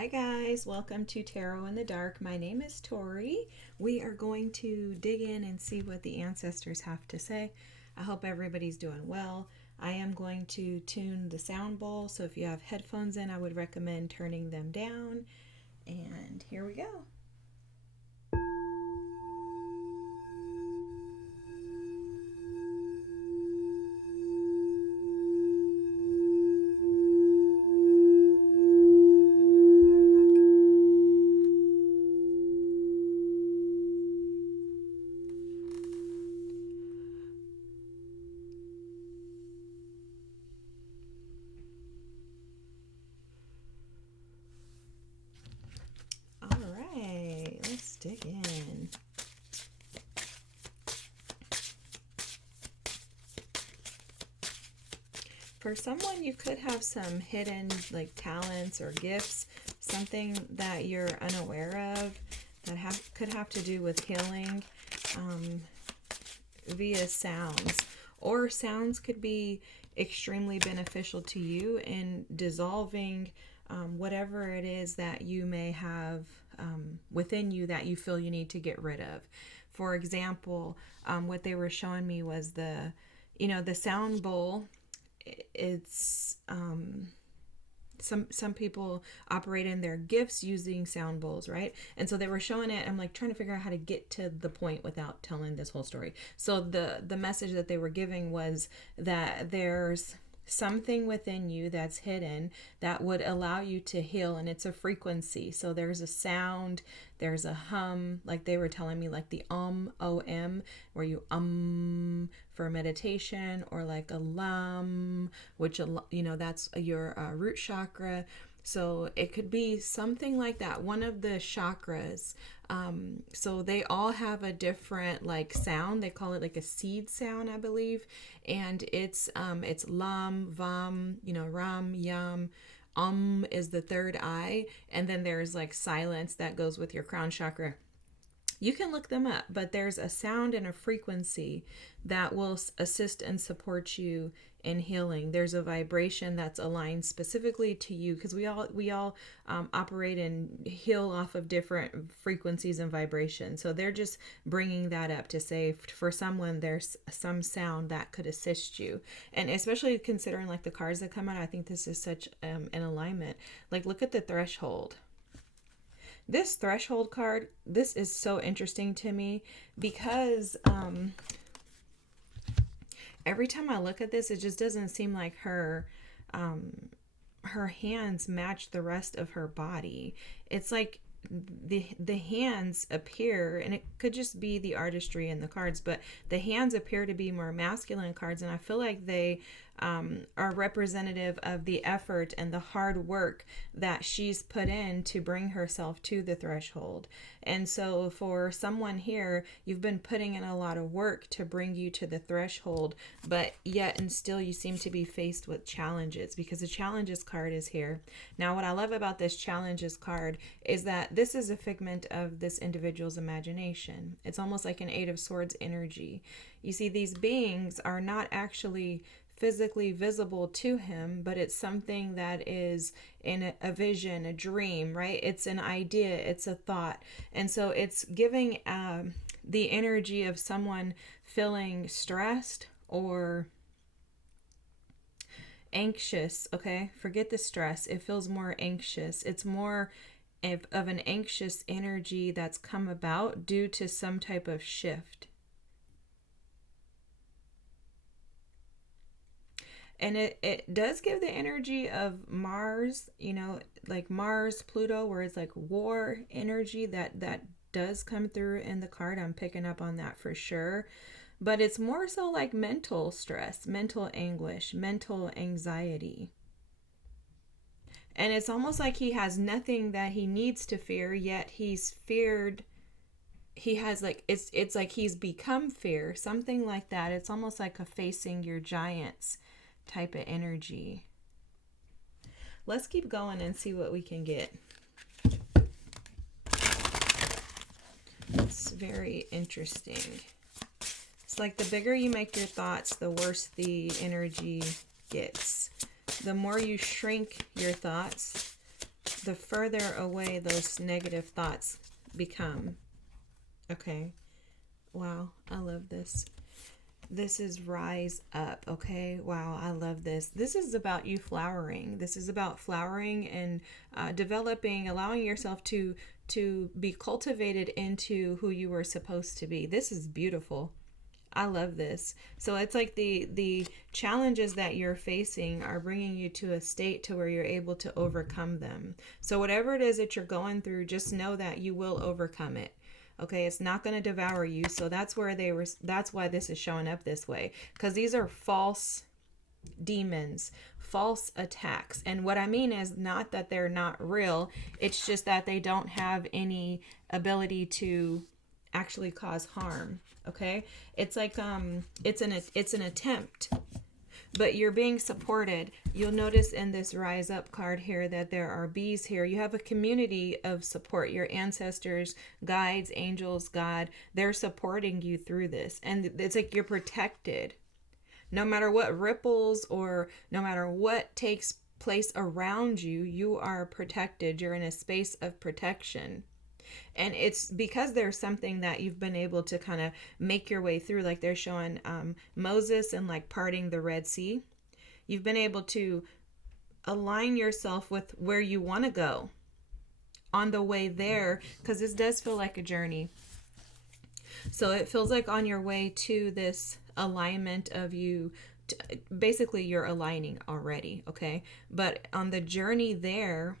Hi guys, welcome to Tarot in the Dark. My name is Tori. We are going to dig in and see what the ancestors have to say. I hope everybody's doing well. I am going to tune the sound bowl, so if you have headphones in, I would recommend turning them down. And here we go. All right, let's dig in. For someone, you could have some hidden talents or gifts, something that you're unaware of that could have to do with healing via sounds. Or sounds could be extremely beneficial to you in dissolving whatever it is that you may have within you that you feel you need to get rid of. For example, what they were showing me was the sound bowl. It's some people operate in their gifts using sound bowls, right? And so they were showing it. I'm like trying to figure out how to get to the point without telling this whole story. So the message that they were giving was that there's something within you that's hidden that would allow you to heal, and it's a frequency. So there's a sound, there's a hum, like they were telling me, like the om, where you for meditation, or like a lam, which that's your root chakra. So it could be something like that, one of the chakras. So they all have a different sound. They call it like a seed sound, I believe. And it's lam, vam, ram, yam. Is the third eye. And then there's silence that goes with your crown chakra. You can look them up, but there's a sound and a frequency that will assist and support you in healing. There's a vibration that's aligned specifically to you, because we all operate and heal off of different frequencies and vibrations. So they're just bringing that up to say, for someone, there's some sound that could assist you. And especially considering the cards that come out, I think this is such an alignment. Look at the threshold. This threshold card, this is so interesting to me because every time I look at this, it just doesn't seem like her hands match the rest of her body. It's like the hands appear, and it could just be the artistry in the cards, but the hands appear to be more masculine cards, and I feel like they are representative of the effort and the hard work that she's put in to bring herself to the threshold. And so for someone here, you've been putting in a lot of work to bring you to the threshold, but yet and still you seem to be faced with challenges, because the challenges card is here. Now, what I love about this challenges card is that this is a figment of this individual's imagination. It's almost like an Eight of Swords energy. You see, these beings are not actually physically visible to him, but it's something that is in a vision, a dream, right? It's an idea, it's a thought. And so it's giving the energy of someone feeling stressed or anxious, okay? Forget the stress. It feels more anxious. It's more of an anxious energy that's come about due to some type of shift. And it does give the energy of Mars, like Mars, Pluto, where it's like war energy that does come through in the card. I'm picking up on that for sure. But it's more so like mental stress, mental anguish, mental anxiety. And it's almost like he has nothing that he needs to fear, yet he's feared. He has it's like he's become fear, something like that. It's almost like a facing your giants type of energy. Let's keep going and see what we can get. It's very interesting. It's like the bigger you make your thoughts, the worse the energy gets. The more you shrink your thoughts, the further away those negative thoughts become. Okay. Wow, I love this. This is rise up. Okay. Wow, I love this. This is about you flowering. This is about flowering and developing, allowing yourself to be cultivated into who you were supposed to be. This is beautiful. I love this. So it's like the challenges that you're facing are bringing you to a state to where you're able to overcome them. So whatever it is that you're going through, just know that you will overcome it. Okay, it's not going to devour you. So that's where that's why this is showing up this way, because these are false demons, false attacks. And what I mean is not that they're not real, it's just that they don't have any ability to actually cause harm. Okay, it's like it's an attempt, but you're being supported. You'll notice in this rise up card here that there are bees here. You have a community of support. Your ancestors, guides, angels, God, they're supporting you through this, and it's like you're protected. No matter what ripples or no matter what takes place around you, you are protected. You're in a space of protection. And it's because there's something that you've been able to kind of make your way through, like they're showing Moses and like parting the Red Sea. You've been able to align yourself with where you want to go on the way there, because this does feel like a journey. So it feels like on your way to this alignment of you, basically you're aligning already, okay? But on the journey there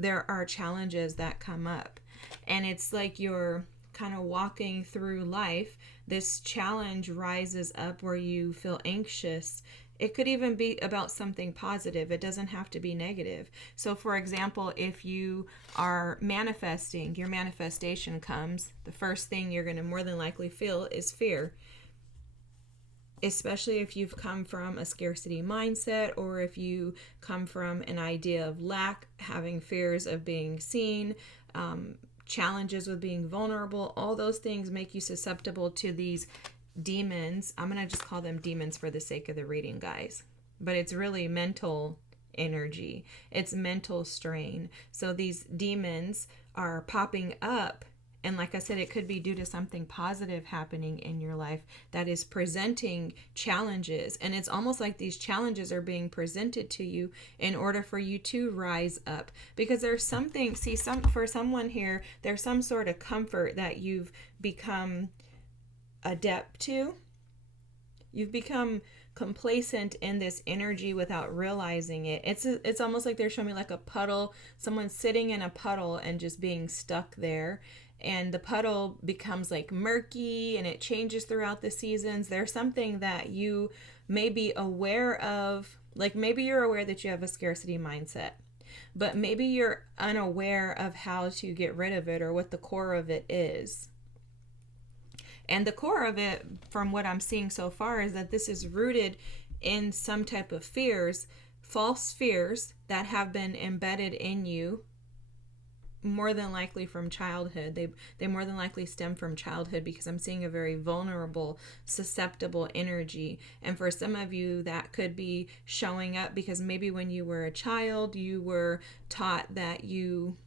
are challenges that come up. And it's like you're kind of walking through life. This challenge rises up where you feel anxious. It could even be about something positive. It doesn't have to be negative. So, for example, if you are manifesting, your manifestation comes, the first thing you're going to more than likely feel is fear. Especially if you've come from a scarcity mindset, or if you come from an idea of lack, having fears of being seen, challenges with being vulnerable. All those things make you susceptible to these demons. I'm going to just call them demons for the sake of the reading, guys. But it's really mental energy. It's mental strain. So these demons are popping up. And like I said, it could be due to something positive happening in your life that is presenting challenges. And it's almost like these challenges are being presented to you in order for you to rise up. Because there's something, for someone here, there's some sort of comfort that you've become adept to. You've become complacent in this energy without realizing it. It's almost like they're showing me like a puddle, someone sitting in a puddle and just being stuck there. And the puddle becomes like murky and it changes throughout the seasons. There's something that you may be aware of, like maybe you're aware that you have a scarcity mindset, but maybe you're unaware of how to get rid of it or what the core of it is. And the core of it, from what I'm seeing so far, is that this is rooted in some type of fears, false fears that have been embedded in you, more than likely from childhood. They more than likely stem from childhood, because I'm seeing a very vulnerable, susceptible energy. And for some of you, that could be showing up because maybe when you were a child, you were taught that you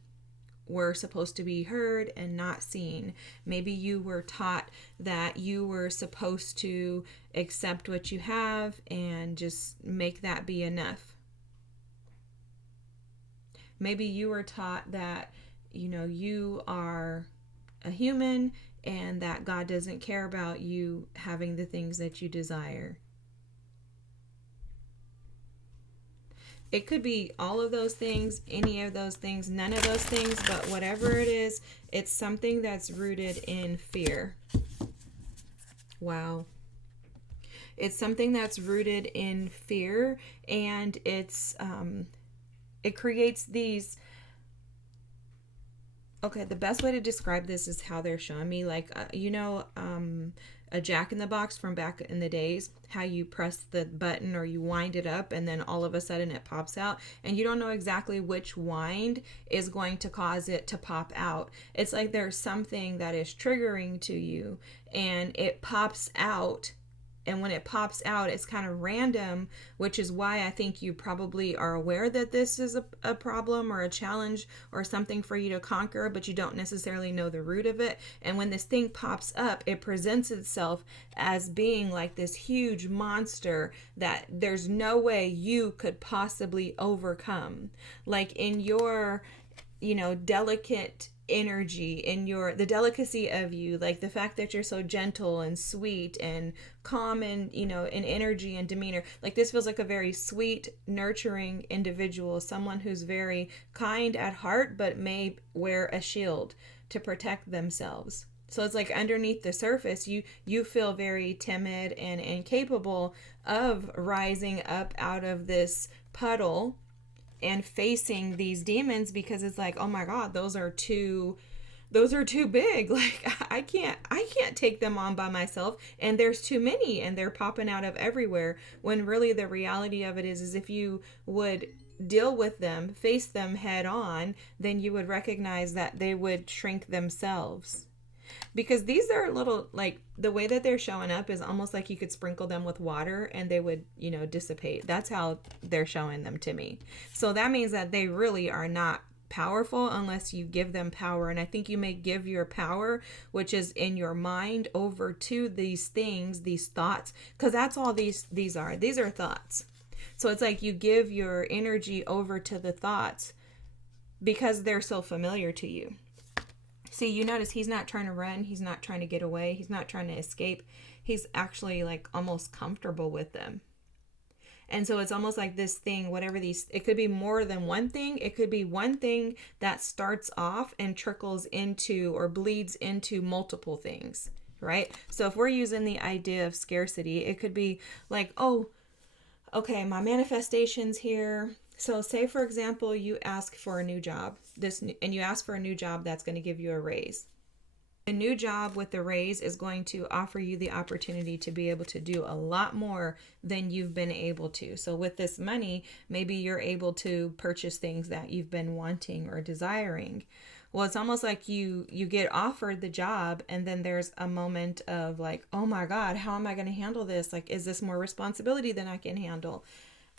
were supposed to be heard and not seen. Maybe you were taught that you were supposed to accept what you have and just make that be enough. Maybe you were taught that, you are a human and that God doesn't care about you having the things that you desire. It could be all of those things, any of those things, none of those things, but whatever it is, it's something that's rooted in fear. Wow. It's something that's rooted in fear, and it creates these. Okay, the best way to describe this is how they're showing me, like, a Jack in the Box from back in the days, how you press the button or you wind it up and then all of a sudden it pops out, and you don't know exactly which wind is going to cause it to pop out. It's like there's something that is triggering to you and it pops out and when it pops out, it's kind of random, which is why I think you probably are aware that this is a problem or a challenge or something for you to conquer, but you don't necessarily know the root of it. And when this thing pops up, it presents itself as being like this huge monster that there's no way you could possibly overcome. Like in your, delicate energy, in the delicacy of you, like the fact that you're so gentle and sweet and calm and in energy and demeanor, like this feels like a very sweet, nurturing individual, someone who's very kind at heart but may wear a shield to protect themselves. So it's like underneath the surface, you feel very timid and incapable of rising up out of this puddle and facing these demons, because it's like, oh my God, those are too big. Like I can't take them on by myself, and there's too many and they're popping out of everywhere, when really the reality of it is if you would deal with them, face them head on, then you would recognize that they would shrink themselves. Because these are little, like the way that they're showing up is almost like you could sprinkle them with water and they would, dissipate. That's how they're showing them to me. So that means that they really are not powerful unless you give them power. And I think you may give your power, which is in your mind, over to these things, these thoughts, because that's all these are. These are thoughts. So it's like you give your energy over to the thoughts because they're so familiar to you. See, you notice he's not trying to run. He's not trying to get away. He's not trying to escape. He's actually like almost comfortable with them. And so it's almost like this thing, whatever it could be more than one thing. It could be one thing that starts off and trickles into or bleeds into multiple things, right? So if we're using the idea of scarcity, it could be like, oh, okay, my manifestation's here. So say, for example, you ask for a new job, and you ask for a new job that's going to give you a raise. The new job with the raise is going to offer you the opportunity to be able to do a lot more than you've been able to. So with this money, maybe you're able to purchase things that you've been wanting or desiring. Well, it's almost like you get offered the job, and then there's a moment of like, oh my God, how am I going to handle this? Like, is this more responsibility than I can handle?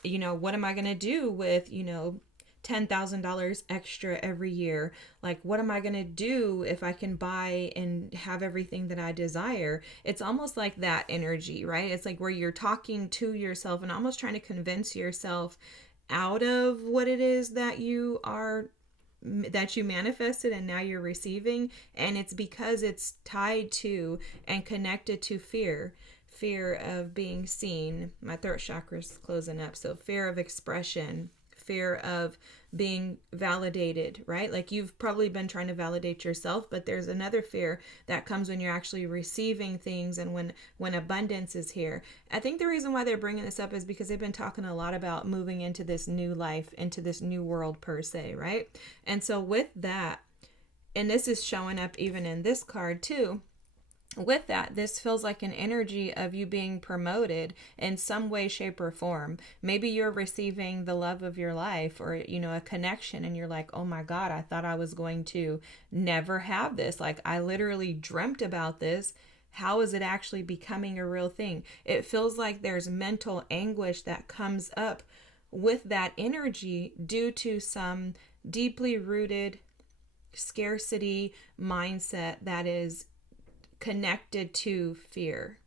What am I going to do with, $10,000 extra every year? Like, what am I going to do if I can buy and have everything that I desire? It's almost like that energy, right? It's like where you're talking to yourself and almost trying to convince yourself out of what it is that you manifested and now you're receiving. And it's because it's tied to and connected to fear of being seen. My throat chakra's closing up. So fear of expression, fear of being validated, right? Like you've probably been trying to validate yourself, but there's another fear that comes when you're actually receiving things and when abundance is here. I think the reason why they're bringing this up is because they've been talking a lot about moving into this new life, into this new world per se, right? And so with that, and this is showing up even in this card too, with that, this feels like an energy of you being promoted in some way, shape, or form. Maybe you're receiving the love of your life or, a connection, and you're like, oh my God, I thought I was going to never have this. Like, I literally dreamt about this. How is it actually becoming a real thing? It feels like there's mental anguish that comes up with that energy due to some deeply rooted scarcity mindset that is connected to fear.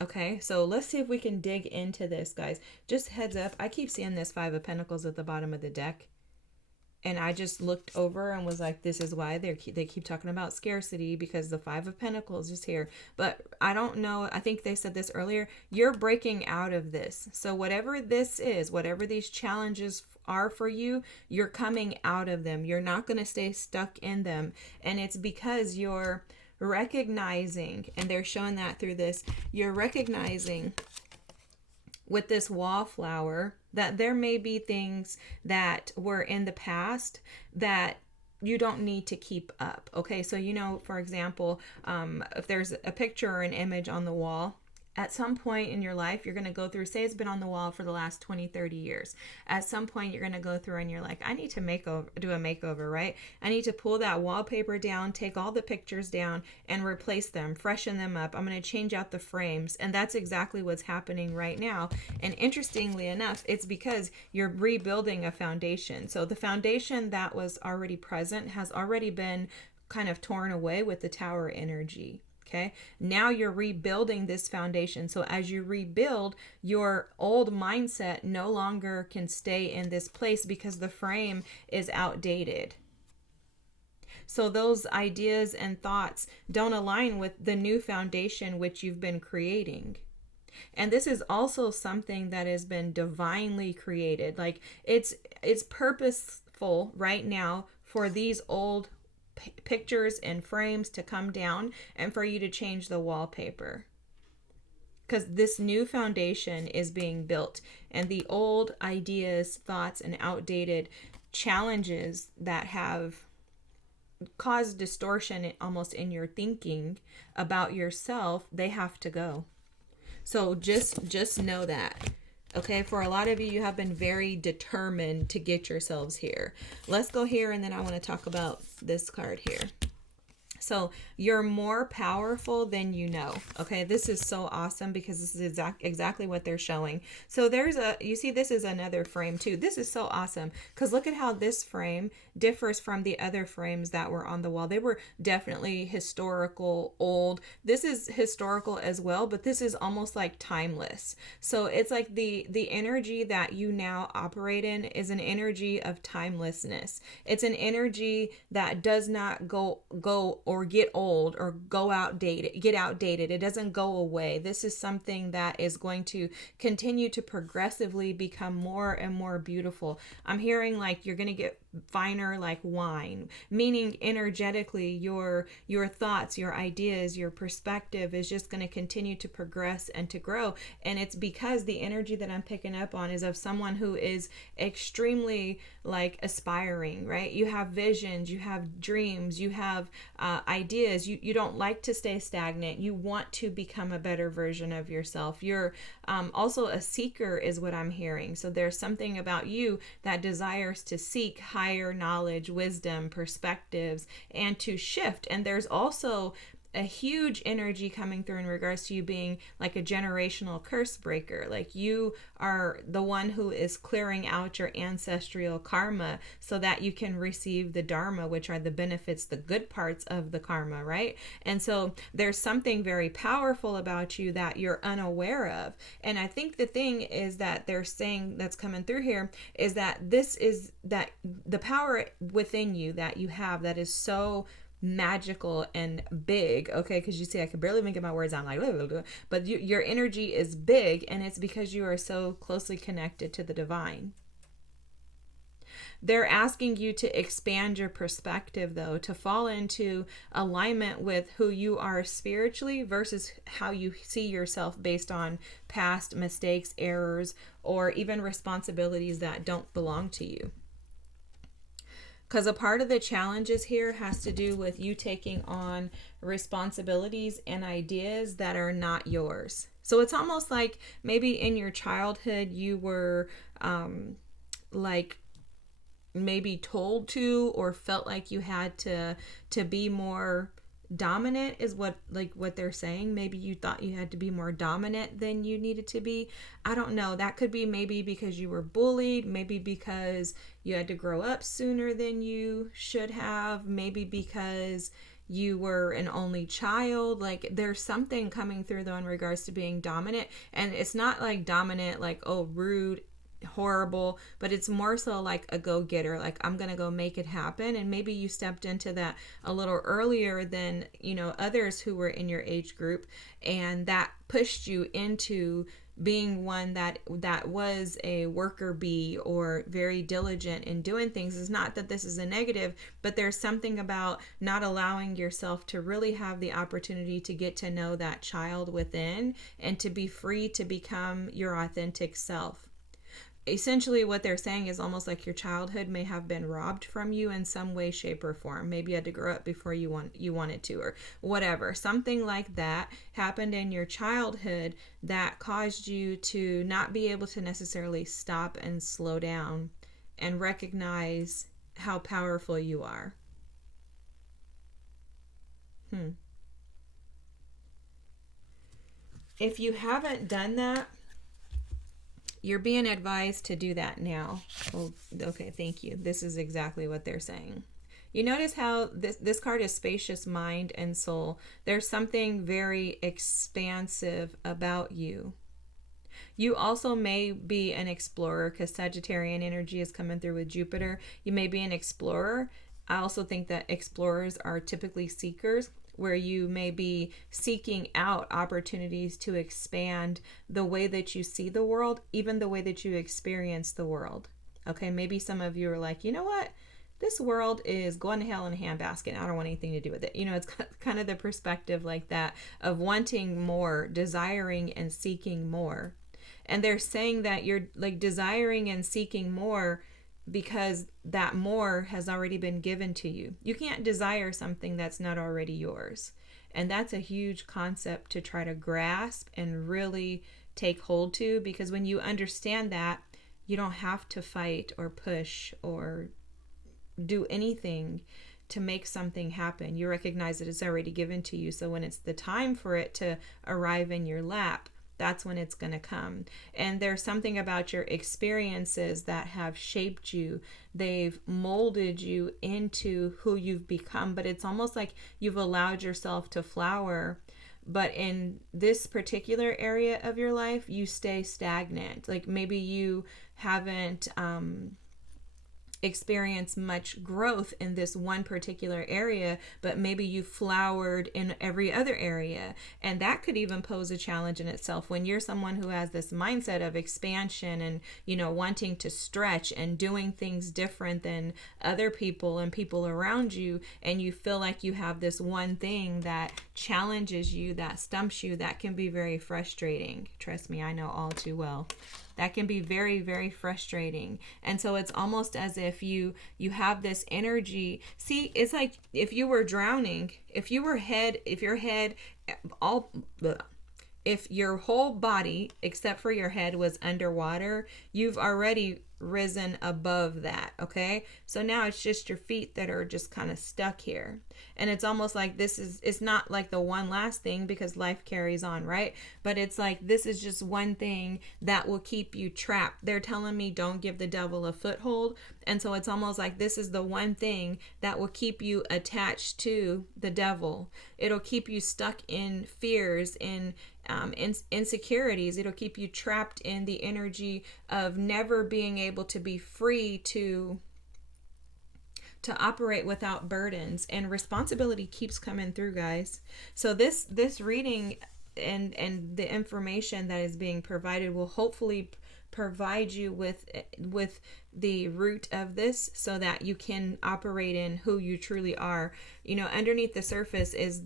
Okay, so let's see if we can dig into this, guys. Just heads up, I keep seeing this Five of Pentacles at the bottom of the deck, and I just looked over and was like, this is why they keep talking about scarcity, because the Five of Pentacles is here. But I don't know, I think they said this earlier, you're breaking out of this. So whatever this is, whatever these challenges are for you, you're coming out of them. You're not going to stay stuck in them. And it's because you're recognizing, and they're showing that through this, you're recognizing with this wallflower that there may be things that were in the past that you don't need to keep up. Okay, so for example, if there's a picture or an image on the wall, At some point in your life, you're going to go through, say it's been on the wall for the last 20, 30 years. At some point, you're going to go through and you're like, I need to do a makeover, right? I need to pull that wallpaper down, take all the pictures down and replace them, freshen them up. I'm going to change out the frames. And that's exactly what's happening right now. And interestingly enough, it's because you're rebuilding a foundation. So the foundation that was already present has already been kind of torn away with the tower energy. Okay. Now you're rebuilding this foundation. So as you rebuild, your old mindset no longer can stay in this place because the frame is outdated. So those ideas and thoughts don't align with the new foundation which you've been creating. And this is also something that has been divinely created. Like it's purposeful right now for these old pictures and frames to come down and for you to change the wallpaper, because this new foundation is being built and the old ideas, thoughts, and outdated challenges that have caused distortion almost in your thinking about yourself, they have to go. So just know that. Okay, for a lot of you, you have been very determined to get yourselves here. Let's go here, and then I want to talk about this card here. So you're more powerful than you know. Okay, this is so awesome because this is exactly what they're showing. So you see this is another frame too. This is so awesome because look at how this frame differs from the other frames that were on the wall. They were definitely historical, old. This is historical as well, but this is almost like timeless. So it's like the energy that you now operate in is an energy of timelessness. It's an energy that does not go or get old or get outdated. It doesn't go away. This is something that is going to continue to progressively become more and more beautiful. I'm hearing like you're going to get finer like wine, meaning energetically your thoughts, your ideas, your perspective is just going to continue to progress and to grow. And it's because the energy that I'm picking up on is of someone who is extremely like aspiring, right? You have visions, you have dreams, you have ideas. You don't like to stay stagnant. You want to become a better version of yourself. You're also a seeker is what I'm hearing. So there's something about you that desires to seek higher knowledge, wisdom, perspectives, and to shift. And there's also a huge energy coming through in regards to you being like a generational curse breaker. Like you are the one who is clearing out your ancestral karma so that you can receive the dharma, which are the benefits, the good parts of the karma, right? And so there's something very powerful about you that you're unaware of. And I think the thing is that they're saying that's coming through here is that this is that the power within you that you have that is so magical and big, okay, because you see I could barely even get my words out. I'm like blah, blah, blah. But your energy is big, and it's because you are so closely connected to the divine. They're asking you to expand your perspective, though, to fall into alignment with who you are spiritually versus how you see yourself based on past mistakes, errors, or even responsibilities that don't belong to you. Because a part of the challenges here has to do with you taking on responsibilities and ideas that are not yours. So it's almost like maybe in your childhood you were like maybe told to or felt like you had to be more dominant is what they're saying. Maybe you thought you had to be more dominant than you needed to be. I don't know. That could be maybe because you were bullied, maybe because you had to grow up sooner than you should have, maybe because you were an only child. Like there's something coming through though in regards to being dominant, and it's not like dominant like oh rude, horrible, but it's more so like a go-getter, like I'm gonna go make it happen. And maybe you stepped into that a little earlier than others who were in your age group, and that pushed you into being one that was a worker bee or very diligent in doing things. It's not that this is a negative, but there's something about not allowing yourself to really have the opportunity to get to know that child within and to be free to become your authentic self. essentially what they're saying is almost like your childhood may have been robbed from you in some way, shape, or form. Maybe you had to grow up before you wanted to, or whatever. Something like that happened in your childhood that caused you to not be able to necessarily stop and slow down and recognize how powerful you are. If you haven't done that, you're being advised to do that now. Oh, okay, thank you. This is exactly what they're saying. You notice how this card is spacious mind and soul. There's something very expansive about you. You also may be an explorer because Sagittarian energy is coming through with Jupiter. You may be an explorer. I also think that explorers are typically seekers, where you may be seeking out opportunities to expand the way that you see the world, even the way that you experience the world. Okay, maybe some of you are like, you know what? This world is going to hell in a handbasket. I don't want anything to do with it. You know, it's kind of the perspective like that of wanting more, desiring and seeking more. And they're saying that you're like desiring and seeking more because that more has already been given to you. You can't desire something that's not already yours. And that's a huge concept to try to grasp and really take hold to, because when you understand that, you don't have to fight or push or do anything to make something happen. You recognize that it's already given to you. So when it's the time for it to arrive in your lap, that's when it's going to come. And there's something about your experiences that have shaped you. They've molded you into who you've become, but it's almost like you've allowed yourself to flower. But in this particular area of your life, you stay stagnant. Like maybe you haven't experience much growth in this one particular area, but maybe you flowered in every other area. And that could even pose a challenge in itself when you're someone who has this mindset of expansion and, you know, wanting to stretch and doing things different than other people and people around you. And you feel like you have this one thing that challenges you, that stumps you. That can be very frustrating. Trust me, I know all too well. That can be very, very frustrating. And so it's almost as if you have this energy. See, it's like if you were drowning, if your whole body except for your head was underwater, you've already risen above that. Okay, so now it's just your feet that are just kind of stuck here. And it's almost like it's not like the one last thing, because life carries on, right? But it's like this is just one thing that will keep you trapped. They're telling me don't give the devil a foothold. And so it's almost like this is the one thing that will keep you attached to the devil. It'll keep you stuck in fears, in insecurities. It'll keep you trapped in the energy of never being able to be free to operate without burdens. And responsibility keeps coming through, guys. So this reading and the information that is being provided will hopefully provide you with the root of this so that you can operate in who you truly are. You know, underneath the surface is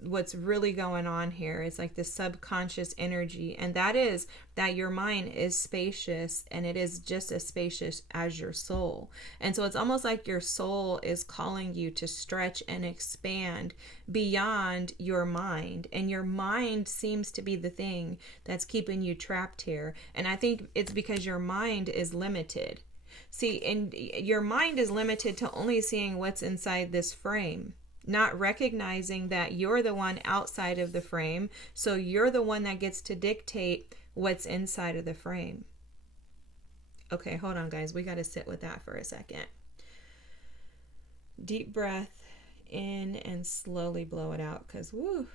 what's really going on here. It's like the subconscious energy, and that is that your mind is spacious, and it is just as spacious as your soul. And so it's almost like your soul is calling you to stretch and expand beyond your mind, and your mind seems to be the thing that's keeping you trapped here. And I think it's because your mind is limited. See, and your mind is limited to only seeing what's inside this frame, not recognizing that you're the one outside of the frame. So you're the one that gets to dictate what's inside of the frame. Okay, hold on, guys. We got to sit with that for a second. Deep breath in and slowly blow it out, because woo.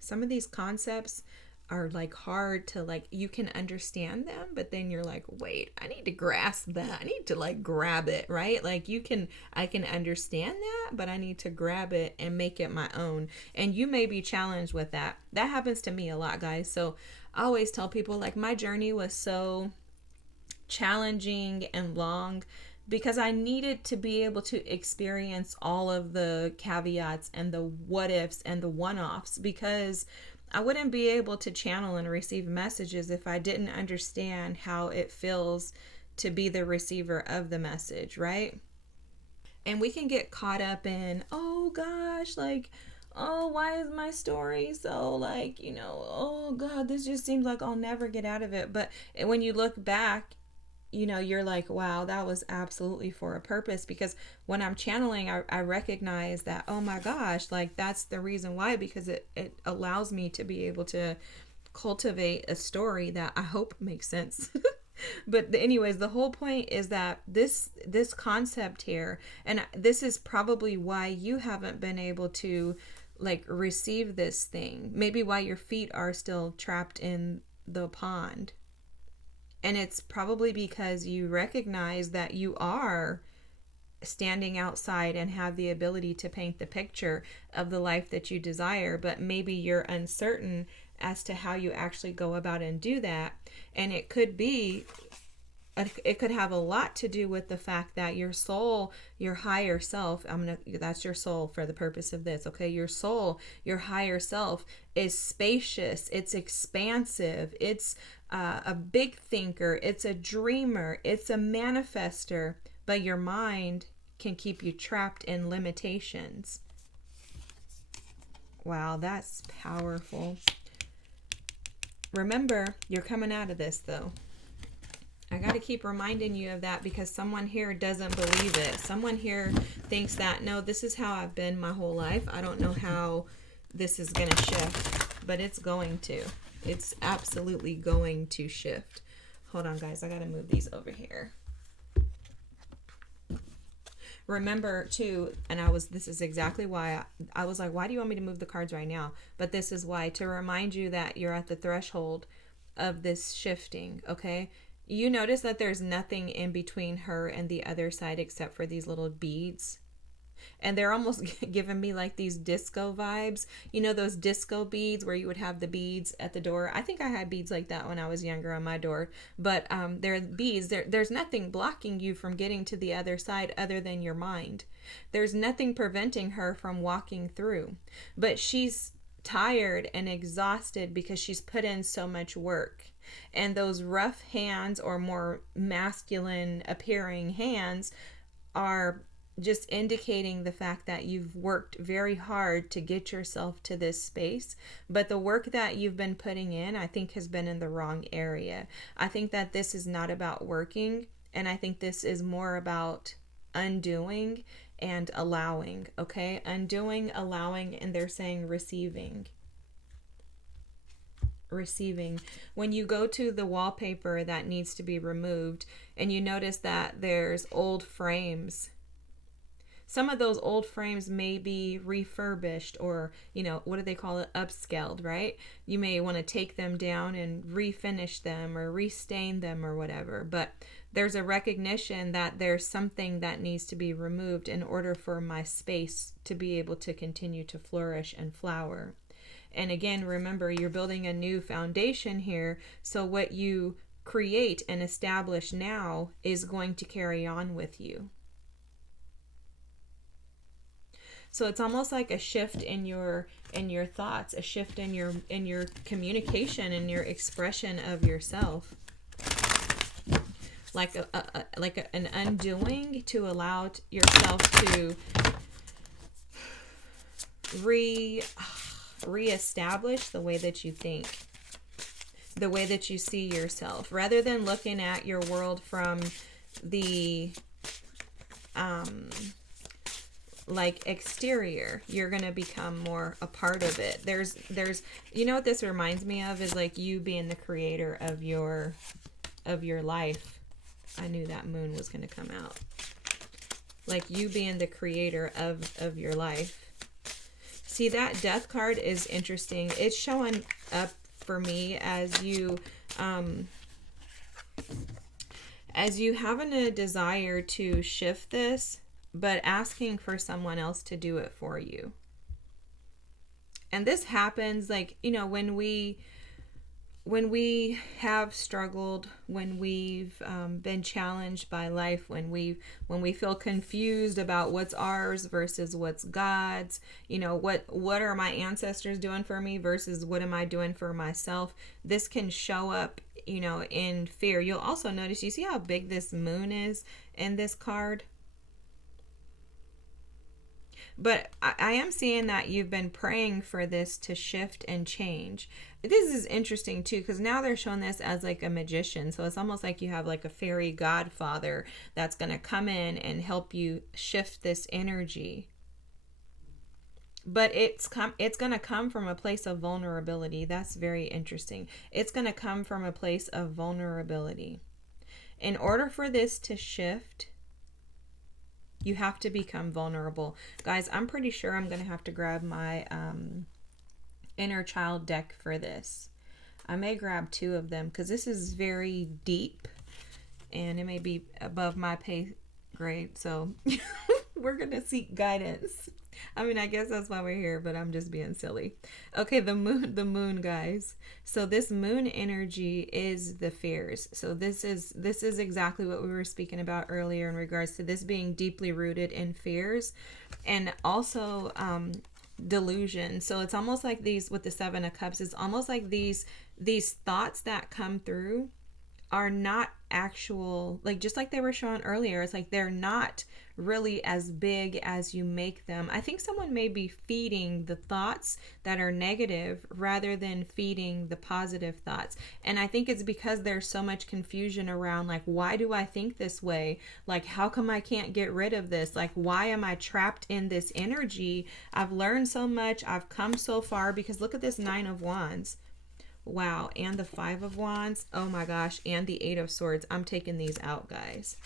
Some of these concepts are like hard to, like, you can understand them, but then you're like, wait, I need to grasp that. I need to like grab it, right? Like I can understand that, but I need to grab it and make it my own. And you may be challenged with that. That happens to me a lot, guys. So I always tell people, like, my journey was so challenging and long because I needed to be able to experience all of the caveats and the what ifs and the one-offs, because I wouldn't be able to channel and receive messages if I didn't understand how it feels to be the receiver of the message, right? And we can get caught up in, oh gosh, like, oh, why is my story so, like, oh God, this just seems like I'll never get out of it. But when you look back, you're like, wow, that was absolutely for a purpose. Because when I'm channeling, I recognize that, oh my gosh, like, that's the reason why, because it allows me to be able to cultivate a story that I hope makes sense. But anyways, the whole point is that this concept here, and this is probably why you haven't been able to like receive this thing, maybe why your feet are still trapped in the pond. And it's probably because you recognize that you are standing outside and have the ability to paint the picture of the life that you desire, but maybe you're uncertain as to how you actually go about and do that. And it could have a lot to do with the fact that your soul, your higher self, that's your soul for the purpose of this, okay? Your soul, your higher self is spacious, it's expansive, it's a big thinker, it's a dreamer, it's a manifester, but your mind can keep you trapped in limitations. Wow, that's powerful. Remember, you're coming out of this though. I got to keep reminding you of that because someone here doesn't believe it. Someone here thinks that, no, this is how I've been my whole life. I don't know how this is going to shift, but it's going to. It's absolutely going to shift. Hold on, guys. I got to move these over here. Remember too, and this is exactly why I was like, why do you want me to move the cards right now? But this is why, to remind you that you're at the threshold of this shifting, okay? You notice that there's nothing in between her and the other side except for these little beads. And they're almost giving me like these disco vibes. You know those disco beads where you would have the beads at the door? I think I had beads like that when I was younger on my door. But they're beads. There's nothing blocking you from getting to the other side other than your mind. There's nothing preventing her from walking through. But she's tired and exhausted because she's put in so much work. And those rough hands or more masculine appearing hands are just indicating the fact that you've worked very hard to get yourself to this space. But the work that you've been putting in, I think, has been in the wrong area. I think that this is not about working, and I think this is more about undoing and allowing, okay? Undoing, allowing, and they're saying receiving. When you go to the wallpaper that needs to be removed and you notice that there's old frames, some of those old frames may be refurbished or, what do they call it? Upscaled, right? You may want to take them down and refinish them or restain them or whatever. But there's a recognition that there's something that needs to be removed in order for my space to be able to continue to flourish and flower. And again, remember, you're building a new foundation here. So what you create and establish now is going to carry on with you. So it's almost like a shift in your thoughts, a shift in your communication and your expression of yourself. Like an undoing to allow yourself to reestablish the way that you think, the way that you see yourself, rather than looking at your world from the exterior. You're going to become more a part of it. There's what this reminds me of is like you being the creator of your life. I knew that moon was going to come out. Like you being the creator of your life. See, that death card is interesting. It's showing up for me as you having a desire to shift this, but asking for someone else to do it for you. And this happens when we when we have struggled, when we've been challenged by life, when we feel confused about what's ours versus what's God's, you know, what are my ancestors doing for me versus what am I doing for myself? This can show up, you know, in fear. You'll also notice, you see how big this moon is in this card? But I am seeing that you've been praying for this to shift and change. This is interesting too, because now they're showing this as like a magician. So it's almost like you have like a fairy godfather that's going to come in and help you shift this energy. But it's going to come from a place of vulnerability. That's very interesting. It's going to come from a place of vulnerability. In order for this to shift, you have to become vulnerable. Guys, I'm pretty sure I'm going to have to grab my inner child deck for this. I may grab two of them because this is very deep and it may be above my pay grade. So we're going to seek guidance. I mean, I guess that's why we're here, but I'm just being silly. Okay, the moon, guys. So this moon energy is the fears. So this is exactly what we were speaking about earlier in regards to this being deeply rooted in fears and also delusion. So it's almost like these with the Seven of Cups, it's almost like these thoughts that come through are not actual, like just like they were showing earlier, it's like they're not really as big as you make them. I think someone may be feeding the thoughts that are negative rather than feeding the positive thoughts. And I think it's because there's so much confusion around, like, why do I think this way? Like, how come I can't get rid of this? Like, why am I trapped in this energy? I've learned so much. I've come so far, because look at this Nine of Wands. Wow. And the Five of Wands. Oh my gosh. And the Eight of Swords. I'm taking these out, guys.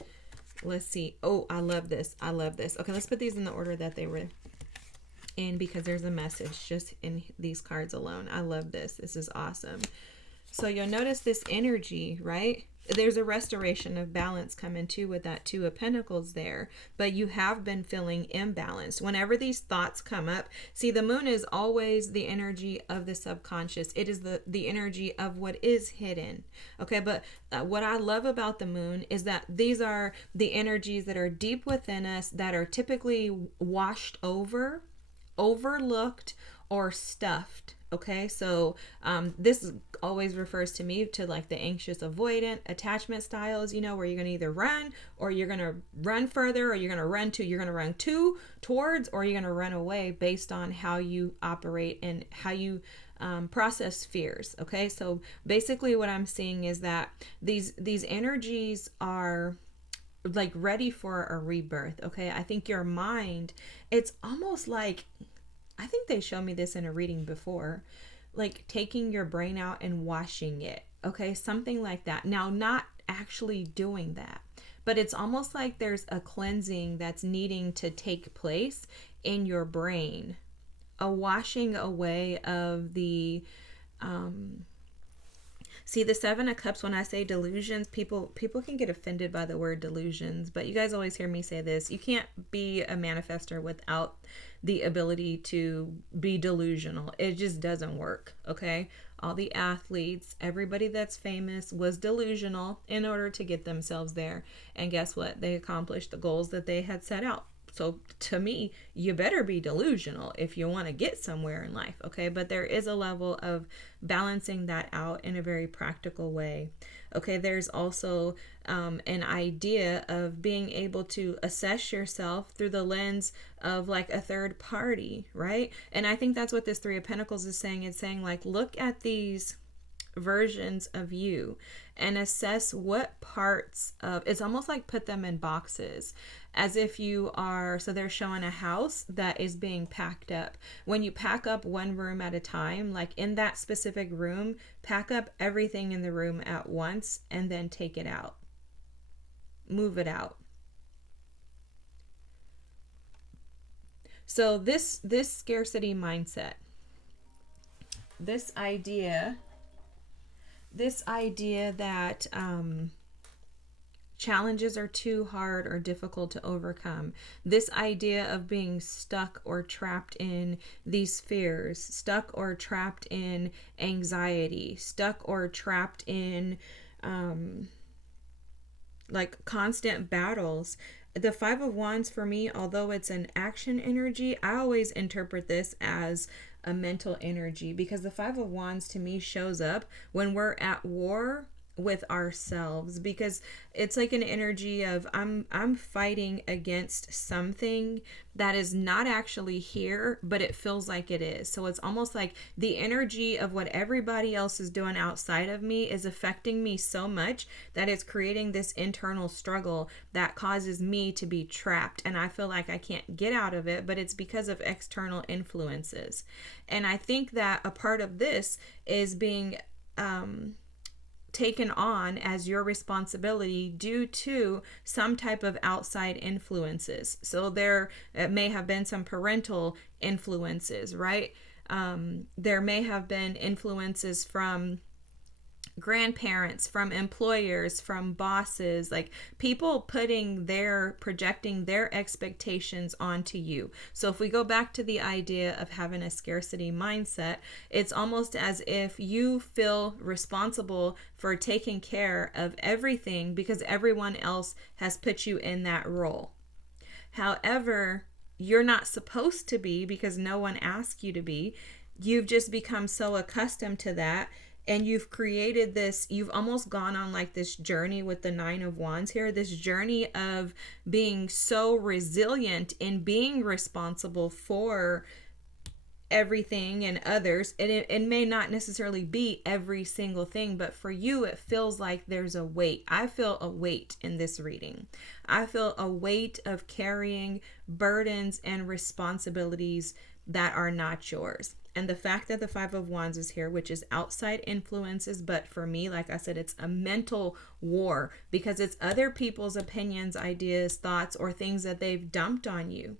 Let's see. Oh, I love this. I love this. Okay, let's put these in the order that they were in, because there's a message just in these cards alone. I love this. This is awesome. So you'll notice this energy, right? There's a restoration of balance coming too with that Two of Pentacles there, but you have been feeling imbalanced. Whenever these thoughts come up, see, the moon is always the energy of the subconscious. It is the energy of what is hidden. Okay, but what I love about the moon is that these are the energies that are deep within us, that are typically washed over, overlooked, or stuffed. Okay, so this always refers to me to like the anxious avoidant attachment styles, you know, where you're going to either run, or you're going to run further, or you're going to run towards, or you're going to run away based on how you operate and how you process fears. Okay, so basically what I'm seeing is that these energies are like ready for a rebirth. Okay, I think your mind, it's almost like, I think they showed me this in a reading before, like taking your brain out and washing it. Okay, something like that. Now, not actually doing that, but it's almost like there's a cleansing that's needing to take place in your brain, a washing away of the see, the Seven of Cups, when I say delusions, people can get offended by the word delusions, but you guys always hear me say this. You can't be a manifester without the ability to be delusional. It just doesn't work, okay? All the athletes, everybody that's famous was delusional in order to get themselves there. And guess what? They accomplished the goals that they had set out. So to me, you better be delusional if you want to get somewhere in life, okay? But there is a level of balancing that out in a very practical way. Okay, there's also an idea of being able to assess yourself through the lens of like a third party, right? And I think that's what this Three of Pentacles is saying. It's saying like, look at these versions of you and assess what parts of, it's almost like put them in boxes as if you are, so they're showing a house that is being packed up. When you pack up one room at a time, like in that specific room, pack up everything in the room at once and then take it out, move it out. So this scarcity mindset, this idea that Challenges are too hard or difficult to overcome. This idea of being stuck or trapped in these fears, stuck or trapped in anxiety, stuck or trapped in like constant battles. The Five of Wands for me, although it's an action energy, I always interpret this as a mental energy, because the Five of Wands to me shows up when we're at war with ourselves, because it's like an energy of I'm fighting against something that is not actually here, but it feels like it is. So it's almost like the energy of what everybody else is doing outside of me is affecting me so much that it's creating this internal struggle that causes me to be trapped, and I feel like I can't get out of it, but it's because of external influences. And I think that a part of this is being taken on as your responsibility due to some type of outside influences. So there may have been some parental influences, right? There may have been influences from grandparents, from employers, from bosses, like people projecting their expectations onto you. So if we go back to the idea of having a scarcity mindset, it's almost as if you feel responsible for taking care of everything because everyone else has put you in that role. However, you're not supposed to be, because no one asked you to be. You've just become so accustomed to that. And you've created this, you've almost gone on like this journey with the Nine of Wands here, this journey of being so resilient in being responsible for everything and others. And it may not necessarily be every single thing, but for you, it feels like there's a weight. I feel a weight in this reading. I feel a weight of carrying burdens and responsibilities that are not yours. And the fact that the Five of Wands is here, which is outside influences, but for me, like I said, it's a mental war, because it's other people's opinions, ideas, thoughts, or things that they've dumped on you.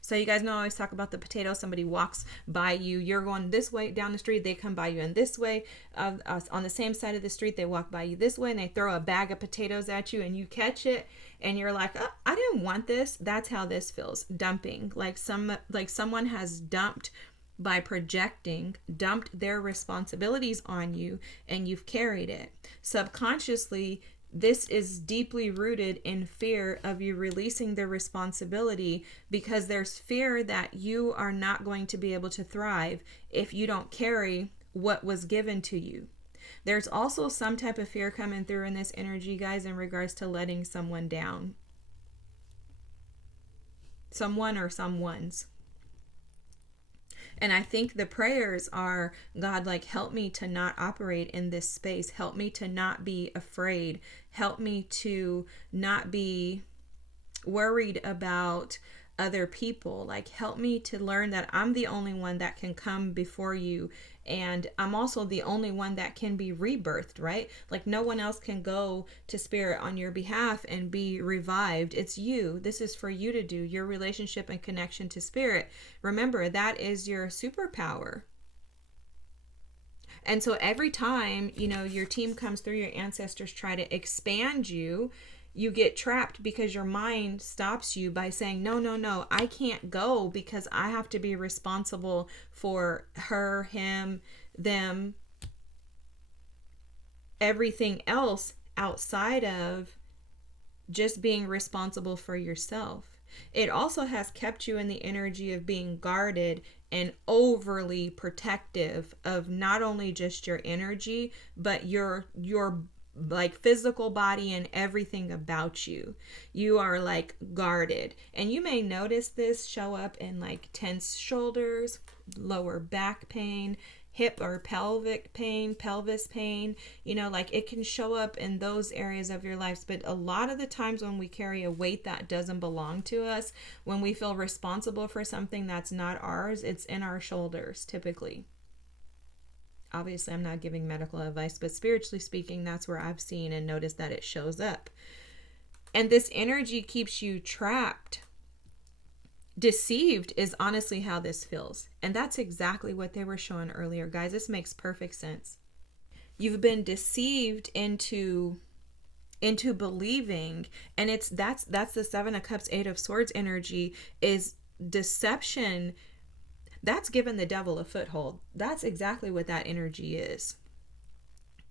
So you guys know I always talk about the potato. Somebody walks by you, you're going this way down the street, they come by you in this way. On the same side of the street, they walk by you this way, and they throw a bag of potatoes at you, and you catch it, and you're like, oh, I didn't want this. That's how this feels. Dumping. Like someone has dumped by projecting, dumped their responsibilities on you, and you've carried it. Subconsciously, this is deeply rooted in fear of you releasing the responsibility, because there's fear that you are not going to be able to thrive if you don't carry what was given to you. There's also some type of fear coming through in this energy, guys, in regards to letting someone down. Someone or someone's. And I think the prayers are, God, like, help me to not operate in this space. Help me to not be afraid. Help me to not be worried about other people. Like, help me to learn that I'm the only one that can come before you. And I'm also the only one that can be rebirthed, right? Like, no one else can go to spirit on your behalf and be revived. It's you. This is for you to do. Your relationship and connection to spirit. Remember, that is your superpower. And so every time, your team comes through, your ancestors try to expand you, you get trapped because your mind stops you by saying, no, I can't go because I have to be responsible for her, him, them, everything else outside of just being responsible for yourself. It also has kept you in the energy of being guarded and overly protective of not only just your energy, but your like physical body and everything about you. You are like guarded, and you may notice this show up in like tense shoulders, lower back pain, hip or pelvic pain, pelvis pain. Like it can show up in those areas of your lives. But a lot of the times when we carry a weight that doesn't belong to us, when we feel responsible for something that's not ours, it's in our shoulders typically. Obviously, I'm not giving medical advice, but spiritually speaking, that's where I've seen and noticed that it shows up. And this energy keeps you trapped. Deceived is honestly how this feels. And that's exactly what they were showing earlier. Guys, this makes perfect sense. You've been deceived into into believing. And that's the Seven of Cups, Eight of Swords energy, is deception. That's given the devil a foothold. That's exactly what that energy is.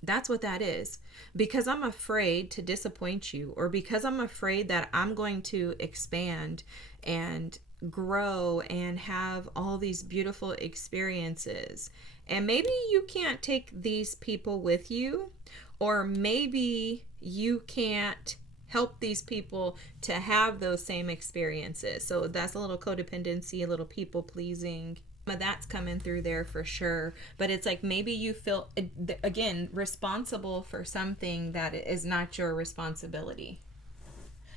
That's what that is. Because I'm afraid to disappoint you, or because I'm afraid that I'm going to expand and grow and have all these beautiful experiences. And maybe you can't take these people with you, or maybe you can't help these people to have those same experiences. So that's a little codependency, a little people pleasing. That's coming through there for sure. But it's like maybe you feel, again, responsible for something that is not your responsibility.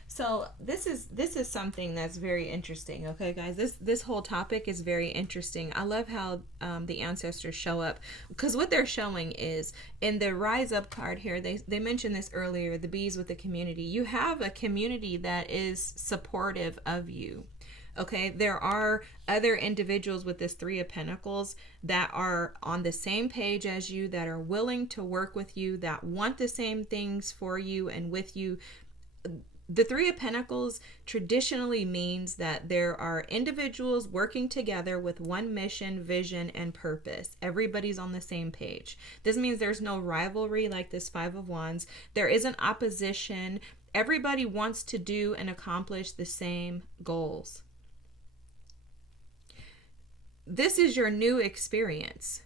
So this is something that's very interesting. Okay, guys, this whole topic is very interesting. I love how the ancestors show up, because what they're showing is in the Rise Up card here. They mentioned this earlier. The bees with the community. You have a community that is supportive of you. Okay, there are other individuals with this Three of Pentacles that are on the same page as you, that are willing to work with you, that want the same things for you and with you. The Three of Pentacles traditionally means that there are individuals working together with one mission, vision, and purpose. Everybody's on the same page. This means there's no rivalry like this Five of Wands. There isn't opposition. Everybody wants to do and accomplish the same goals. This is your new experience.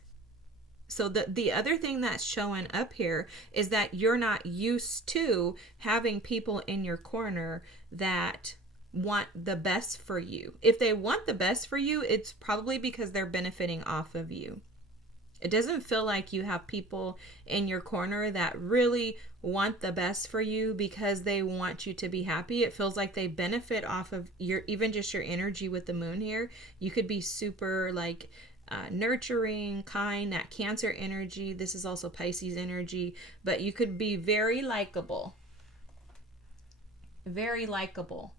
So the other thing that's showing up here is that you're not used to having people in your corner that want the best for you. If they want the best for you, it's probably because they're benefiting off of you. It doesn't feel like you have people in your corner that really want the best for you because they want you to be happy. It feels like they benefit off of your, even just your energy with the moon here. You could be super like nurturing, kind, that Cancer energy. This is also Pisces energy, but you could be very likable. Very likable.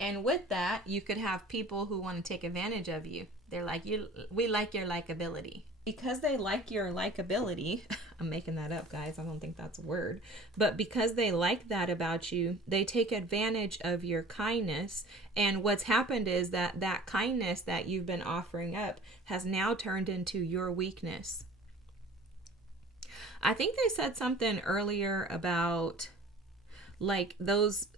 And with that, you could have people who want to take advantage of you. They're like, we like your likability. Because they like your likability, I'm making that up, guys. I don't think that's a word. But because they like that about you, they take advantage of your kindness. And what's happened is that kindness that you've been offering up has now turned into your weakness. I think they said something earlier about like those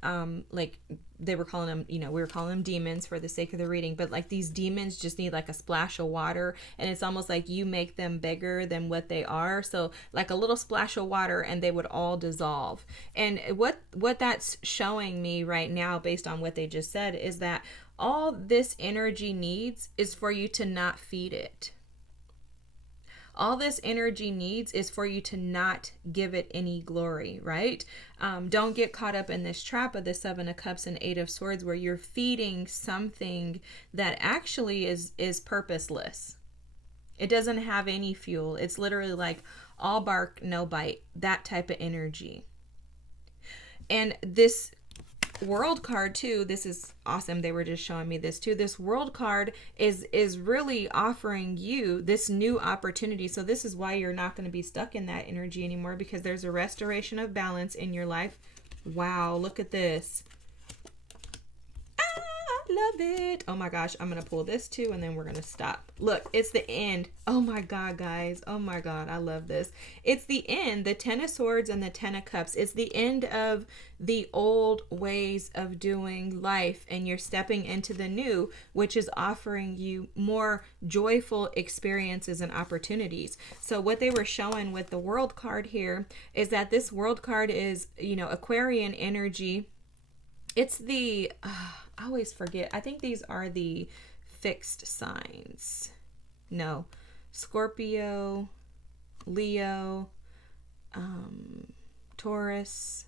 like they were calling them, we were calling them demons for the sake of the reading, but like these demons just need like a splash of water, and it's almost like you make them bigger than what they are. So like a little splash of water and they would all dissolve. And what that's showing me right now, based on what they just said, is that all this energy needs is for you to not feed it. All this energy needs is for you to not give it any glory, right? Don't get caught up in this trap of the Seven of Cups and Eight of Swords where you're feeding something that actually is purposeless. It doesn't have any fuel. It's literally like all bark, no bite, that type of energy. And this World card too, this is awesome. They were just showing me this too. This World card is really offering you this new opportunity. So this is why you're not going to be stuck in that energy anymore, because there's a restoration of balance in your life. Wow, look at this. Love it. Oh my gosh, I'm gonna pull this too and then we're gonna stop. Look, it's the end. Oh my god, guys. Oh my god, I love this. It's the end. The Ten of Swords and the Ten of Cups. It's the end of the old ways of doing life, and you're stepping into the new, which is offering you more joyful experiences and opportunities. So what they were showing with the World card here is that this World card is, Aquarian energy. It's the I always forget. I think these are the fixed signs. No. Scorpio, Leo, Taurus.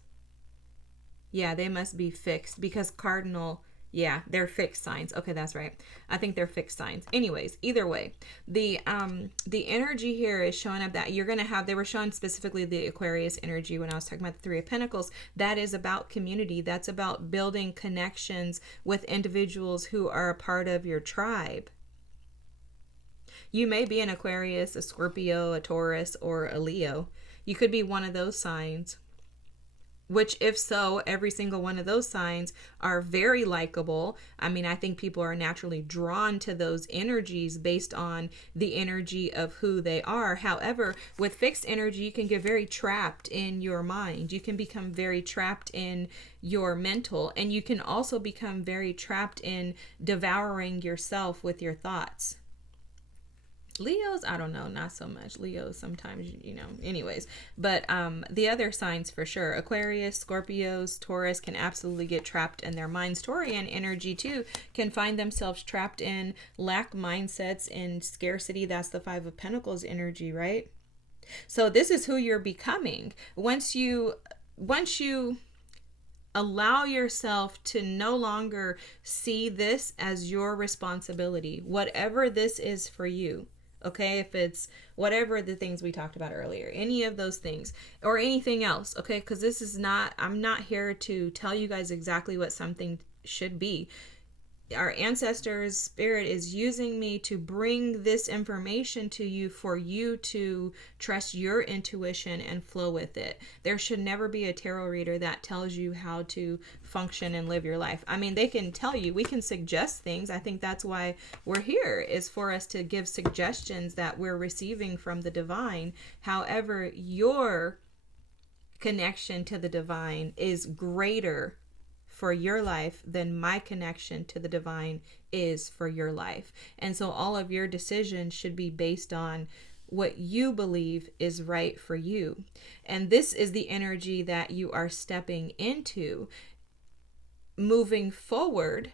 Yeah, they must be fixed because cardinal, yeah, they're fixed signs. Okay, that's right. I think they're fixed signs. Anyways, either way, the energy here is showing up that you're going to have, they were showing specifically the Aquarius energy when I was talking about the Three of Pentacles. That is about community. That's about building connections with individuals who are a part of your tribe. You may be an Aquarius, a Scorpio, a Taurus, or a Leo. You could be one of those signs. Which, if so, every single one of those signs are very likable. I mean, I think people are naturally drawn to those energies based on the energy of who they are. However, with fixed energy, you can get very trapped in your mind. You can become very trapped in your mental, and you can also become very trapped in devouring yourself with your thoughts. Leos, I don't know, not so much. Leos sometimes, anyways. But the other signs for sure. Aquarius, Scorpios, Taurus can absolutely get trapped in their minds. Taurian energy too can find themselves trapped in lack mindsets and scarcity. That's the Five of Pentacles energy, right? So this is who you're becoming. Once you allow yourself to no longer see this as your responsibility, whatever this is for you. Okay, if it's whatever the things we talked about earlier, any of those things or anything else, okay, because this is not, I'm not here to tell you guys exactly what something should be. Our ancestors' spirit is using me to bring this information to you for you to trust your intuition and flow with it. There should never be a tarot reader that tells you how to function and live your life. I mean, they can tell you, we can suggest things. I think that's why we're here, is for us to give suggestions that we're receiving from the divine. However, your connection to the divine is greater for your life than my connection to the divine is for your life. And so all of your decisions should be based on what you believe is right for you. And this is the energy that you are stepping into moving forward,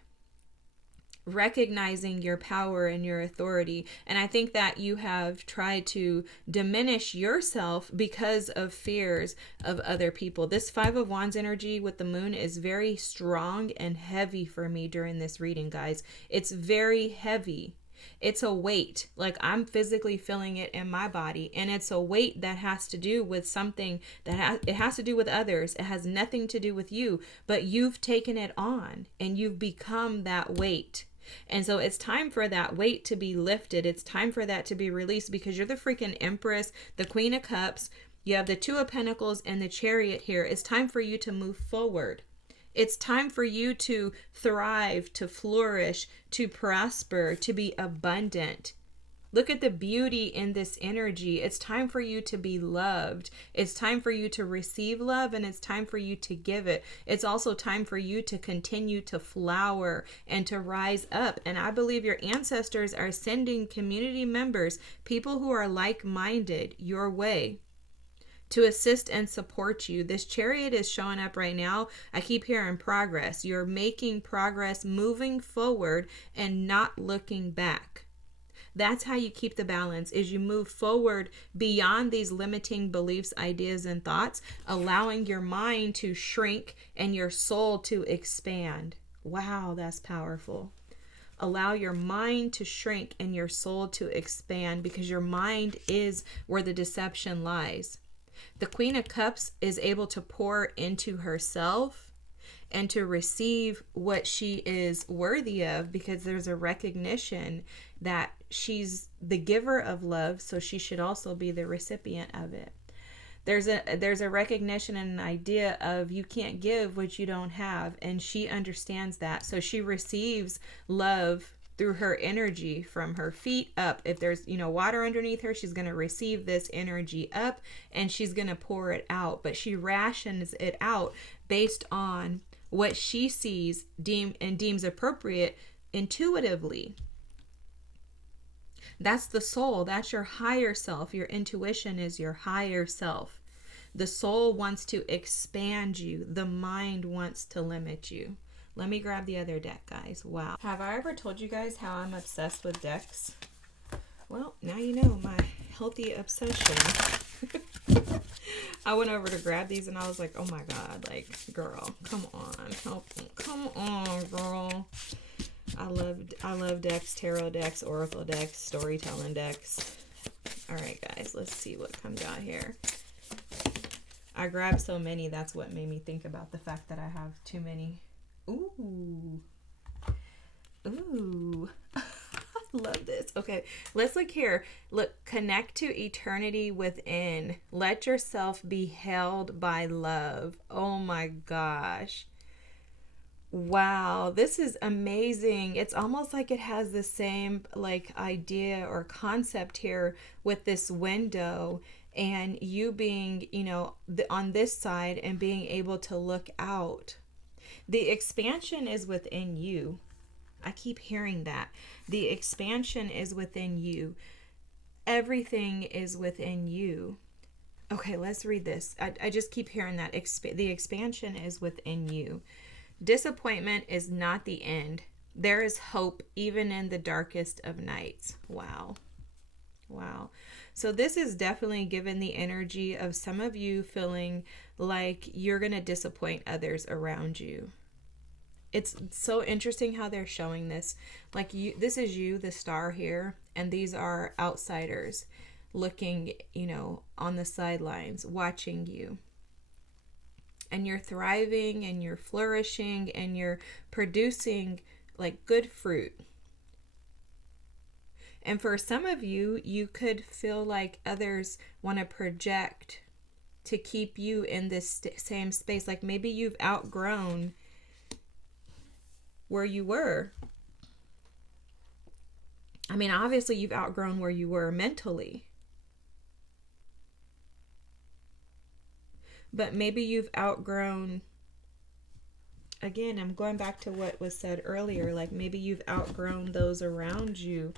recognizing your power and your authority. And I think that you have tried to diminish yourself because of fears of other people. This Five of Wands energy with the moon is very strong and heavy for me during this reading, guys. It's very heavy. It's a weight. Like, I'm physically feeling it in my body, and it's a weight that has to do with something that it has to do with others. It has nothing to do with you, but you've taken it on and you've become that weight. And so it's time for that weight to be lifted. It's time for that to be released, because you're the freaking Empress, the Queen of Cups. You have the Two of Pentacles and the Chariot here. It's time for you to move forward. It's time for you to thrive, to flourish, to prosper, to be abundant. Look at the beauty in this energy. It's time for you to be loved. It's time for you to receive love, and it's time for you to give it. It's also time for you to continue to flower and to rise up. And I believe your ancestors are sending community members, people who are like-minded, your way to assist and support you. This Chariot is showing up right now. I keep hearing progress. You're making progress, moving forward and not looking back. That's how you keep the balance, is you move forward beyond these limiting beliefs, ideas, and thoughts, allowing your mind to shrink and your soul to expand. Wow, that's powerful. Allow your mind to shrink and your soul to expand, because your mind is where the deception lies. The Queen of Cups is able to pour into herself and to receive what she is worthy of, because there's a recognition that she's the giver of love, so she should also be the recipient of it. There's a recognition and an idea of you can't give what you don't have, and she understands that. So she receives love through her energy from her feet up. If there's, water underneath her, she's going to receive this energy up and she's going to pour it out. But she rations it out based on what she sees deems appropriate intuitively. That's the soul. That's your higher self. Your intuition is your higher self. The soul wants to expand you. The mind wants to limit you. Let me grab the other deck, guys. Wow. Have I ever told you guys how I'm obsessed with decks? Well, now you know my healthy obsession. I went over to grab these and I was like, oh my God, like, girl, come on. Come on, girl. I love decks, tarot decks, oracle decks, storytelling decks. All right, guys, let's see what comes out here. I grabbed so many, that's what made me think about the fact that I have too many. Ooh. I love this. Okay, let's look here. Look, connect to eternity within. Let yourself be held by love. Oh my gosh. Wow, this is amazing. It's almost like it has the same like idea or concept here with this window and you being, on this side and being able to look out. The expansion is within you. I keep hearing that. The expansion is within you. Everything is within you. Okay, let's read this. I just keep hearing that. The expansion is within you. Disappointment is not the end. There is hope even in the darkest of nights. Wow. Wow. So this is definitely given the energy of some of you feeling like you're going to disappoint others around you. It's so interesting how they're showing this. Like this is you, the star here, and these are outsiders looking, on the sidelines, watching you. And you're thriving and you're flourishing and you're producing like good fruit. And for some of you, you could feel like others want to project to keep you in this same space. Like maybe you've outgrown where you were. I mean, obviously you've outgrown where you were mentally. But maybe you've outgrown, again, I'm going back to what was said earlier, like maybe you've outgrown those around you,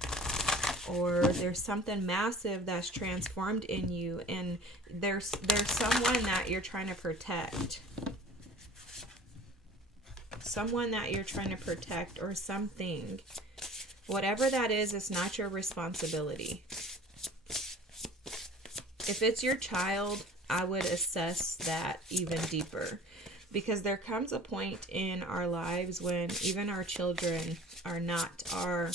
or there's something massive that's transformed in you, and there's someone that you're trying to protect. Someone that you're trying to protect, or something. Whatever that is, it's not your responsibility. If it's your child, I would assess that even deeper, because there comes a point in our lives when even our children are not our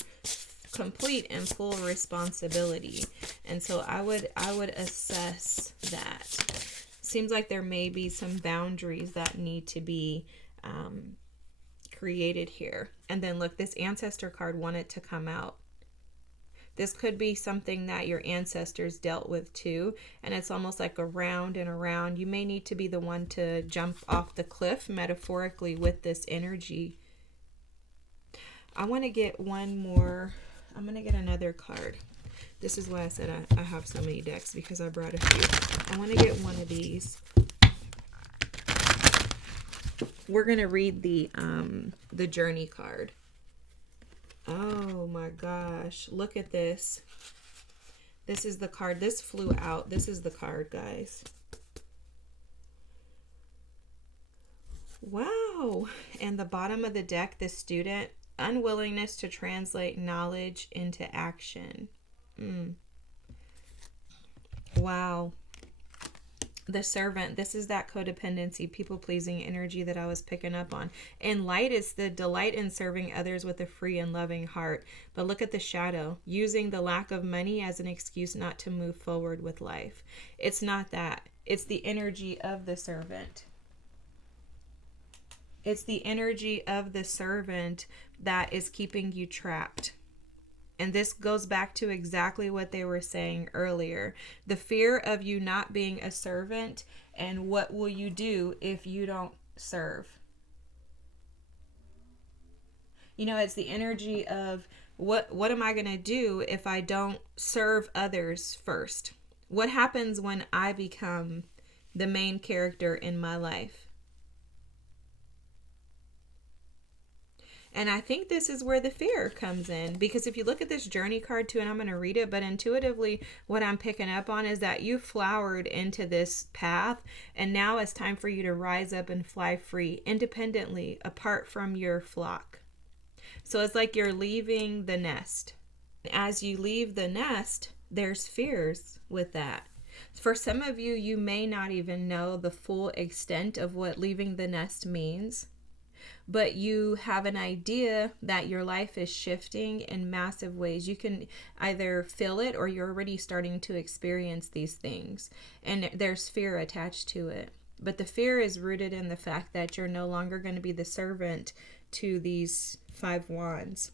complete and full responsibility. And so I would assess that. Seems like there may be some boundaries that need to be created here. And then look, this ancestor card wanted to come out. This could be something that your ancestors dealt with too, and it's almost like around and around. You may need to be the one to jump off the cliff metaphorically with this energy. I want to get one more. I'm going to get another card. This is why I said I have so many decks, because I brought a few. I want to get one of these. We're going to read the journey card. Oh my gosh, look at this. This is the card. This flew out. This is the card, guys. Wow. And the bottom of the deck, the student, unwillingness to translate knowledge into action. Wow. The servant, this is that codependency, people-pleasing energy that I was picking up on. And light is the delight in serving others with a free and loving heart. But look at the shadow, using the lack of money as an excuse not to move forward with life. It's not that. It's the energy of the servant. It's the energy of the servant that is keeping you trapped. And this goes back to exactly what they were saying earlier. The fear of you not being a servant, and what will you do if you don't serve? It's the energy of what am I going to do if I don't serve others first? What happens when I become the main character in my life? And I think this is where the fear comes in, because if you look at this journey card too, and I'm going to read it, but intuitively what I'm picking up on is that you flowered into this path, and now it's time for you to rise up and fly free, independently, apart from your flock. So it's like you're leaving the nest. As you leave the nest, there's fears with that. For some of you, you may not even know the full extent of what leaving the nest means. But you have an idea that your life is shifting in massive ways. You can either feel it, or you're already starting to experience these things. And there's fear attached to it. But the fear is rooted in the fact that you're no longer going to be the servant to these 5 wands.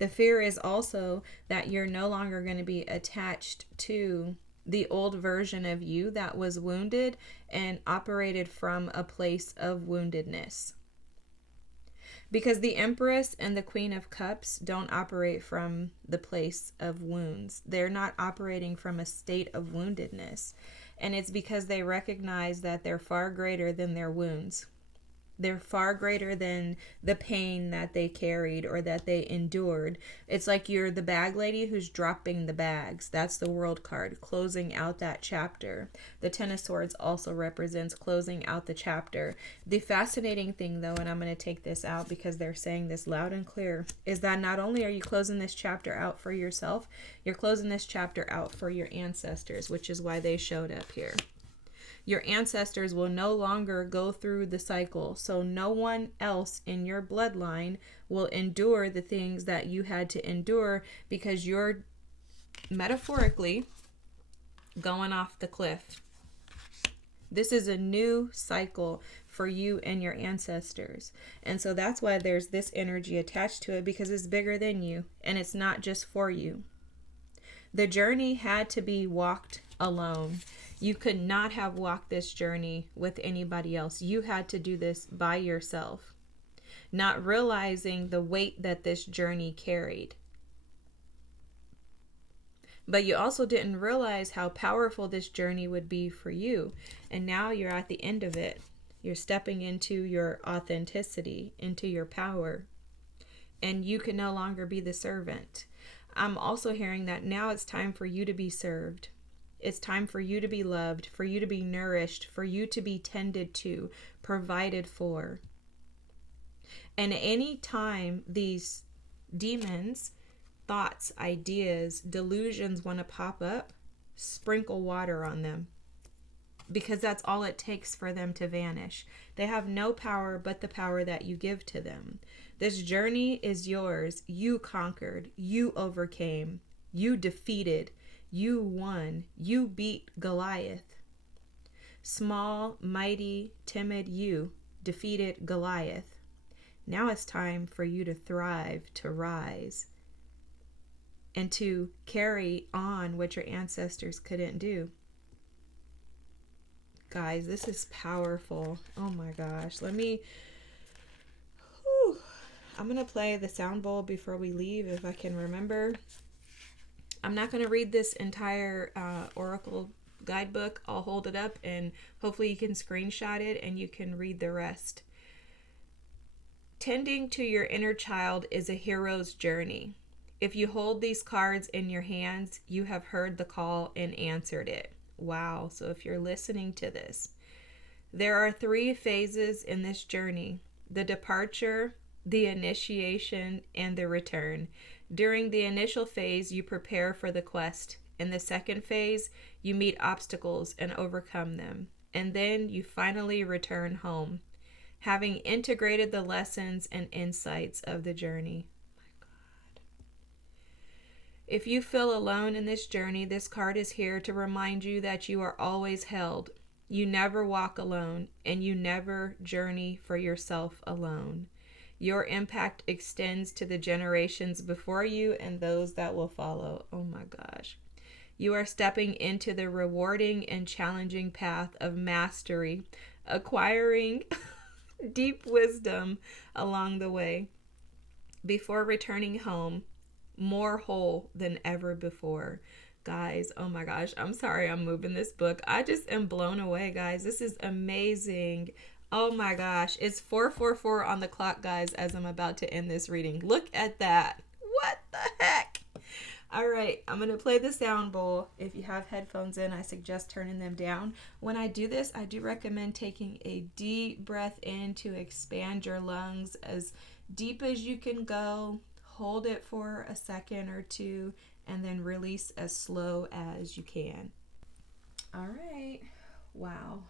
The fear is also that you're no longer going to be attached to the old version of you that was wounded and operated from a place of woundedness. Because the Empress and the Queen of Cups don't operate from the place of wounds. They're not operating from a state of woundedness. And it's because they recognize that they're far greater than their wounds. They're far greater than the pain that they carried or that they endured. It's like you're the bag lady who's dropping the bags. That's the World card, closing out that chapter. The Ten of Swords also represents closing out the chapter. The fascinating thing, though, and I'm going to take this out because they're saying this loud and clear, is that not only are you closing this chapter out for yourself, you're closing this chapter out for your ancestors, which is why they showed up here. Your ancestors will no longer go through the cycle, so no one else in your bloodline will endure the things that you had to endure because you're metaphorically going off the cliff. This is a new cycle for you and your ancestors. And so that's why there's this energy attached to it, because it's bigger than you and it's not just for you. The journey had to be walked alone. You could not have walked this journey with anybody else. You had to do this by yourself, not realizing the weight that this journey carried. But you also didn't realize how powerful this journey would be for you. And now you're at the end of it. You're stepping into your authenticity, into your power. And you can no longer be the servant. I'm also hearing that now it's time for you to be served. It's time for you to be loved, for you to be nourished, for you to be tended to, provided for. And any time these demons, thoughts, ideas, delusions want to pop up, sprinkle water on them. Because that's all it takes for them to vanish. They have no power but the power that you give to them. This journey is yours. You conquered. You overcame. You defeated. You won. You beat Goliath. Small, mighty, timid you defeated Goliath. Now it's time for you to thrive, to rise, and to carry on what your ancestors couldn't do. Guys, this is powerful. Oh my gosh. I'm going to play the sound bowl before we leave if I can remember. I'm not going to read this entire Oracle guidebook. I'll hold it up and hopefully you can screenshot it and you can read the rest. Tending to your inner child is a hero's journey. If you hold these cards in your hands, you have heard the call and answered it. Wow. So if you're listening to this, there are 3 phases in this journey: the departure, the initiation, and the return. During the initial phase, you prepare for the quest. In the second phase, you meet obstacles and overcome them. And then you finally return home, having integrated the lessons and insights of the journey. My God. If you feel alone in this journey, this card is here to remind you that you are always held. You never walk alone, and you never journey for yourself alone. Your impact extends to the generations before you and those that will follow. Oh my gosh. You are stepping into the rewarding and challenging path of mastery, acquiring deep wisdom along the way, before returning home more whole than ever before. Guys, oh my gosh, I'm sorry I'm moving this book. I just am blown away, guys. This is amazing. Oh my gosh, it's 4:44 on the clock, guys, as I'm about to end this reading. Look at that. What the heck? All right, I'm going to play the sound bowl. If you have headphones in, I suggest turning them down. When I do this, I do recommend taking a deep breath in to expand your lungs as deep as you can go. Hold it for a second or two, and then release as slow as you can. All right. Wow.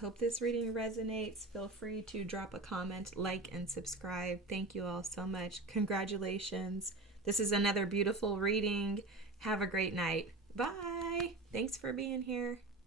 hope this reading resonates. Feel free to drop a comment, like, and subscribe. Thank you all so much. Congratulations. This is another beautiful reading. Have a great night. Bye. Thanks for being here.